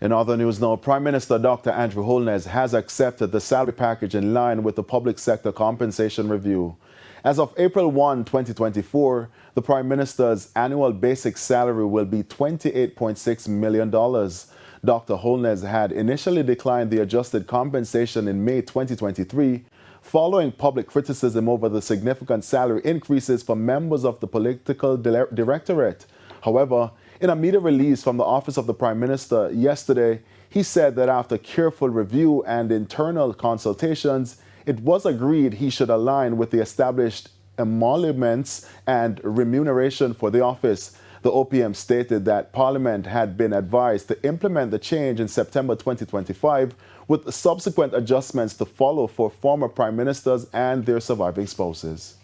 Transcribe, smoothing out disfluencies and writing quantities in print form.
In other news now, Prime Minister Dr. Andrew Holness has accepted the salary package in line with the public sector compensation review. As of April 1, 2024, the Prime Minister's annual basic salary will be $28.6 million. Dr. Holness had initially declined the adjusted compensation in May 2023, following public criticism over the significant salary increases for members of the political directorate. However, in a media release from the Office of the Prime Minister yesterday, he said that after careful review and internal consultations, it was agreed he should align with the established emoluments and remuneration for the office. The OPM stated that Parliament had been advised to implement the change in September 2025, with subsequent adjustments to follow for former Prime Ministers and their surviving spouses.